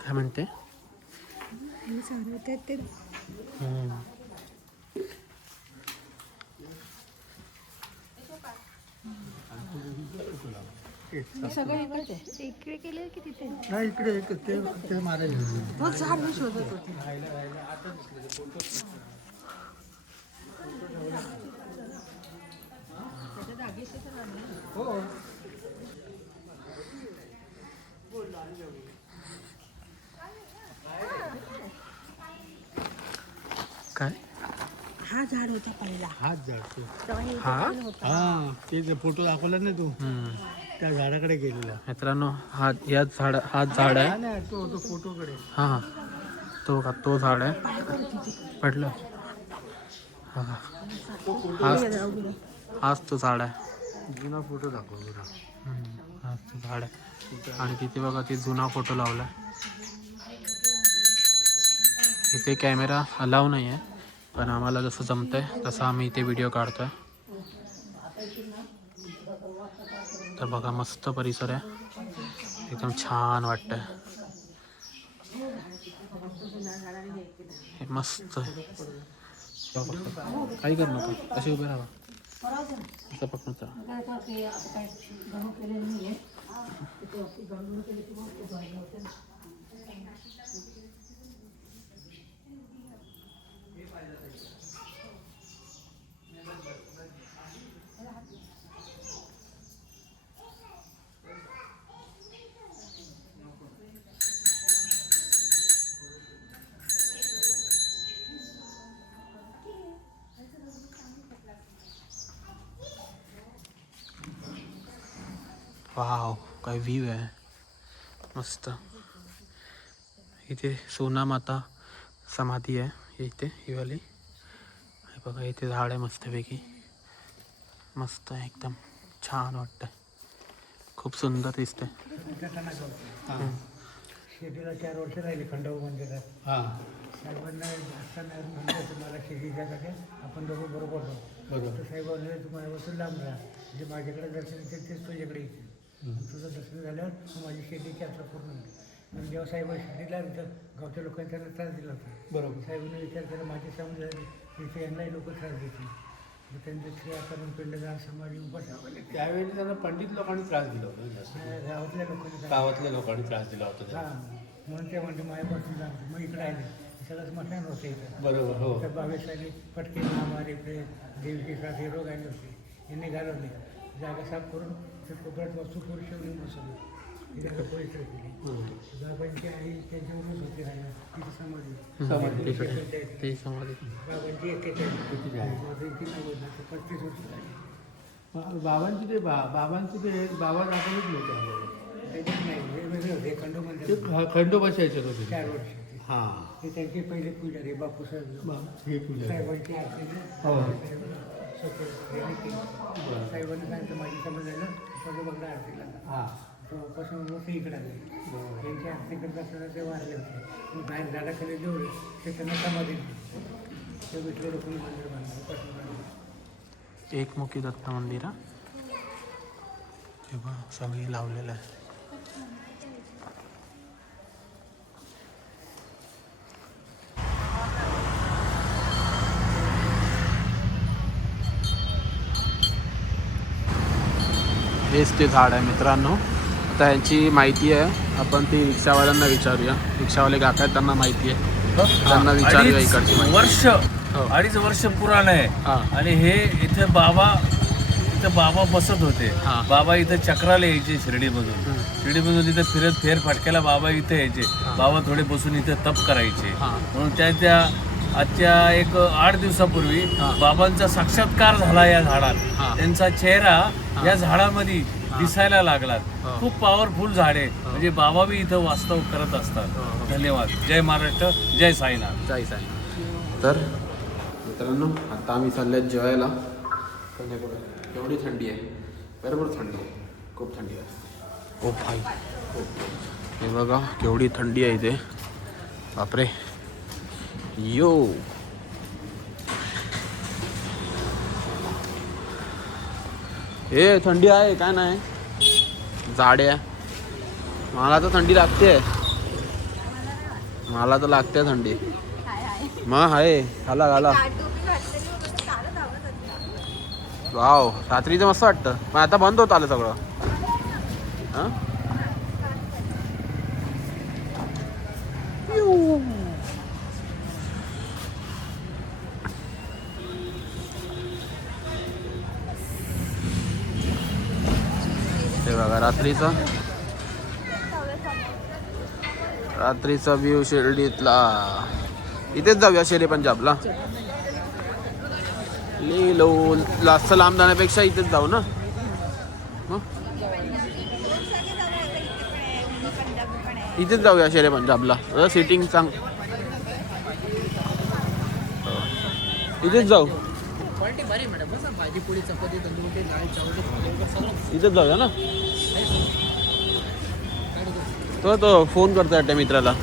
काय म्हणते इकडे केले की तिथे नाही इकडे ते मारायला तो झाड मी शोधत होते. हो काय हा झाड होता पहिला. हाच झाड तेव्हा हे हा होता. हा ते जे फोटो दाखवला ना तू त्या झाडाकडे गेलेला मित्रांनो हा याच झाड हाच झाड आहे. नाही तो फोटोकडे हा हा तो का तो झाड आहे पडलं. हा हाच तो झाड आहे. जुना फोटो दाखव जरा. हाच तो झाड आहे आणि तिथे बघा ते जुना फोटो लावला. इथे कॅमेरा अलाव नाही आहे पण आम्हाला जसं जमतंय तसं आम्ही इथे व्हिडिओ काढतोय. तर बघा मस्त परिसर आहे एकदम छान वाटतंय. हे मस्त काही करू नका असे उभे राहा असं पकडून वाव काय व्ह्यू आहे मस्त. इथे सोना माता समाधी आहे इथे ही वाली. हे बघा इथे झाड आहे मस्तपैकी मस्त आहे एकदम छान वाटतंय खूप सुंदर दिसतंय. शेतीला 4 वर्ष राहिले खंडोबा मंदिरात. साहेबांना असताना म्हणजे तुम्हाला शेतीच्या जागे आपण दोघं बरोबर राहू. साहेबांना तुम्हाला बसून लांब राहा म्हणजे माझ्याकडे दर्शन येते तेच तुझ्याकडे येते. तुझं दर्शन झाल्यावर माझी शेतीची यात्रा पूर्ण होईल. आणि जेव्हा साहेब शेतीला गावच्या लोकांनी त्यांना त्रास दिला होता. बरोबर साहेबांनी विचार केला माझी समज तिथे यांनाही लोक त्रास देतील मग त्यांचे श्रेय करून पिंडदान समाधी उपास त्यावेळी त्यांना पंडित लोकांनी त्रास दिला होता. गावातल्या लोकांनी त्रास दिला होता. हां म्हणून ते म्हणते माझ्यापासून जाणतो मग इकडे आले सगळं स्मशान होते इथं. बरोबर हो. तर 22 साली पटके महामारी देवीचे साथे रोग आले होते यांनी घालवले जागा साफ करून ते कोपऱ्यात वस्तू करून शिवलिंग बसवलं तिथे पवित्र केली. बाबांची आई त्यांच्यावरूनच होती राहिला तिथे समाधी ते समाधी बाबांची 41 35 वर्ष झाली. बाबांची ते बाबांचं ते बाबा दाखवलेच नव्हते त्याच्यात नाही वेगवेगळे होते खंडोबांचे ते खंडोबाच्या ह्याच्यात होते 4 वर्ष हां ते त्यांची पहिली पूजा रे बापू साहेब हे पूजा साहेबांची आरती हो साहेबांनी सांगितलं माझी समज झालं खंडोबाला आरतीला हां तेव्हापासून मोठे इकडे आले त्यांची आरती करत असताना ते वारले होते मग बाहेर झाडाखाली जेवढे ते त्यांना समाधी ते विठले लोकांनी मंदिर बांधलं. एकमुखी दत्त मंदिर तेव्हा सगळी लावलेलं आहे. हेच ते झाड आहे मित्रांनो. आता यांची माहिती आहे आपण ती रिक्षावाल्यांना विचारूया. रिक्षावाले काका आहेत त्यांना माहिती आहे त्यांना विचारूया इकडची माहिती. वर्ष 2.5 वर्ष पुराण आहे आणि हे इथे बाबा बसत होते. बाबा इथे चक्राला यायचे शिर्डीमधून इथे फिरत फेरफटक्याला बाबा इथे यायचे. बाबा थोडे बसून इथे तप करायचे म्हणून त्या आजच्या एक 8 दिवसापूर्वी बाबांचा साक्षात्कार झाला या झाडात. त्यांचा चेहरा या झाडामध्ये दिसायला लागला. खूप पॉवरफुल झाड आहे म्हणजे बाबा बी इथं वास्तव करत असतात. धन्यवाद. जय महाराष्ट्र. जय साईनाथ. जय साईनाथ. तर मित्रांनो आता आम्ही चालल्यात जेवायला. एवढी थंडी आहे बरोबर थंडी आहे खूप थंडी आहे. ओ भाई हे बघा केवढी थंडी आहे इथे बापरे. यो हे थंडी आहे काय नाही जाड्या मला तर थंडी लागते मला तर लागते थंडी मग आहे घाला घाला वाव रात्रीचं मस्त वाटतं पण आता बंद होत आलं सगळं हां हे बघा रात्रीचा व्ह्यू शिर्डीतला इथेच जाऊया शेरे पंजाबला लिहिलो जास्त लांब जाण्यापेक्षा इथेच जाऊ ना इथेच जाऊया शेरे पंजाबला सिटिंग सांग इथेच जाऊ इथेच जाऊया ना तो फोन करतोय त्या मित्राला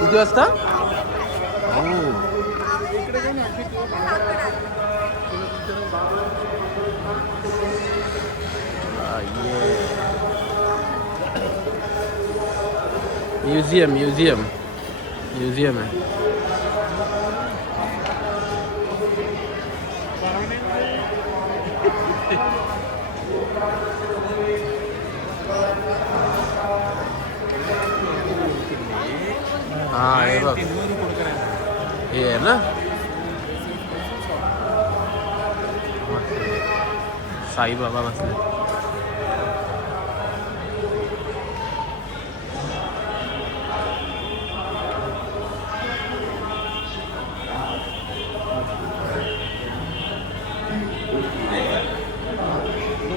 किती वाजता म्यूजियम है हाँ ये बघ हे आहे ना साईबाबा बसले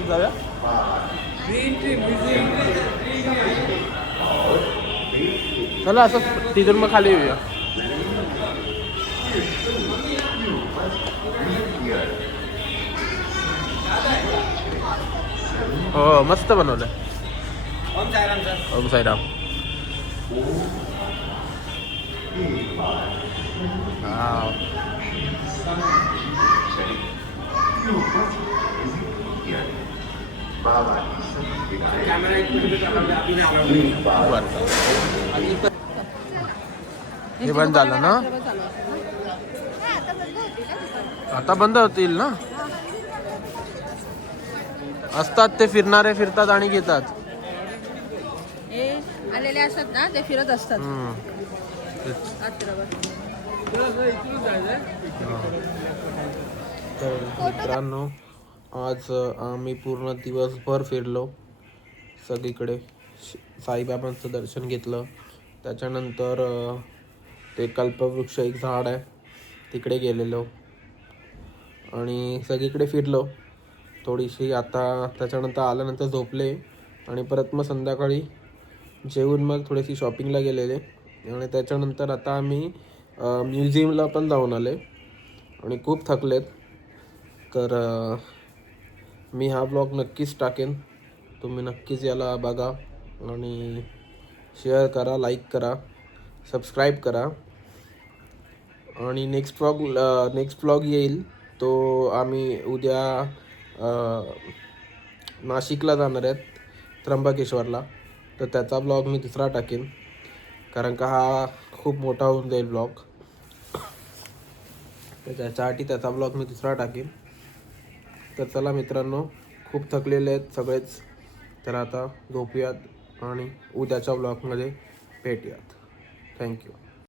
जाऊया चला असं तिथून मग खाली येऊया हो मस्त बनवलं ओम साईराम हे बंद झालं ना आता बंद होतील ना असतात ते फिरणारे फिरतात आणि घेतात आलेले असतात ना ते फिरत असतात तर मित्रांनो आज आम्ही पूर्ण दिवसभर फिरलो सगळीकडे साईबाबांचं दर्शन घेतलं त्याच्यानंतर ते कल्पवृक्ष एक झाड आहे तिकडे गेलेलो आणि सगळीकडे फिरलो थोडीशी आता त्याच्यानंतर आल्यानंतर झोपले आणि परत मग संध्याकाळी जेवून मग थोडीशी शॉपिंगला गेलेले आणि त्याच्यानंतर आता आम्ही म्युझियमला पण जाऊन आले आणि खूप थकलेत तर मी हा ब्लॉग नक्कीच टाकेन तुम्ही नक्कीच याला बघा आणि शेअर करा लाईक करा सबस्क्राईब करा आणि नेक्स्ट ब्लॉग येईल तो आम्ही उद्या नाशिकला जाणार आहेत त्र्यंबकेश्वरला तर त्याचा ब्लॉग मी दुसरा टाकेन कारण का हा खूप मोठा होऊन जाईल ब्लॉग तर त्याच्यासाठी त्याचा ब्लॉग मी दुसरा टाकेन तर चला मित्रांनो खूप थकलेले आहेत सगळेच तर आता झोपूयात आणि उद्याच्या ब्लॉगमध्ये भेटूयात थँक्यू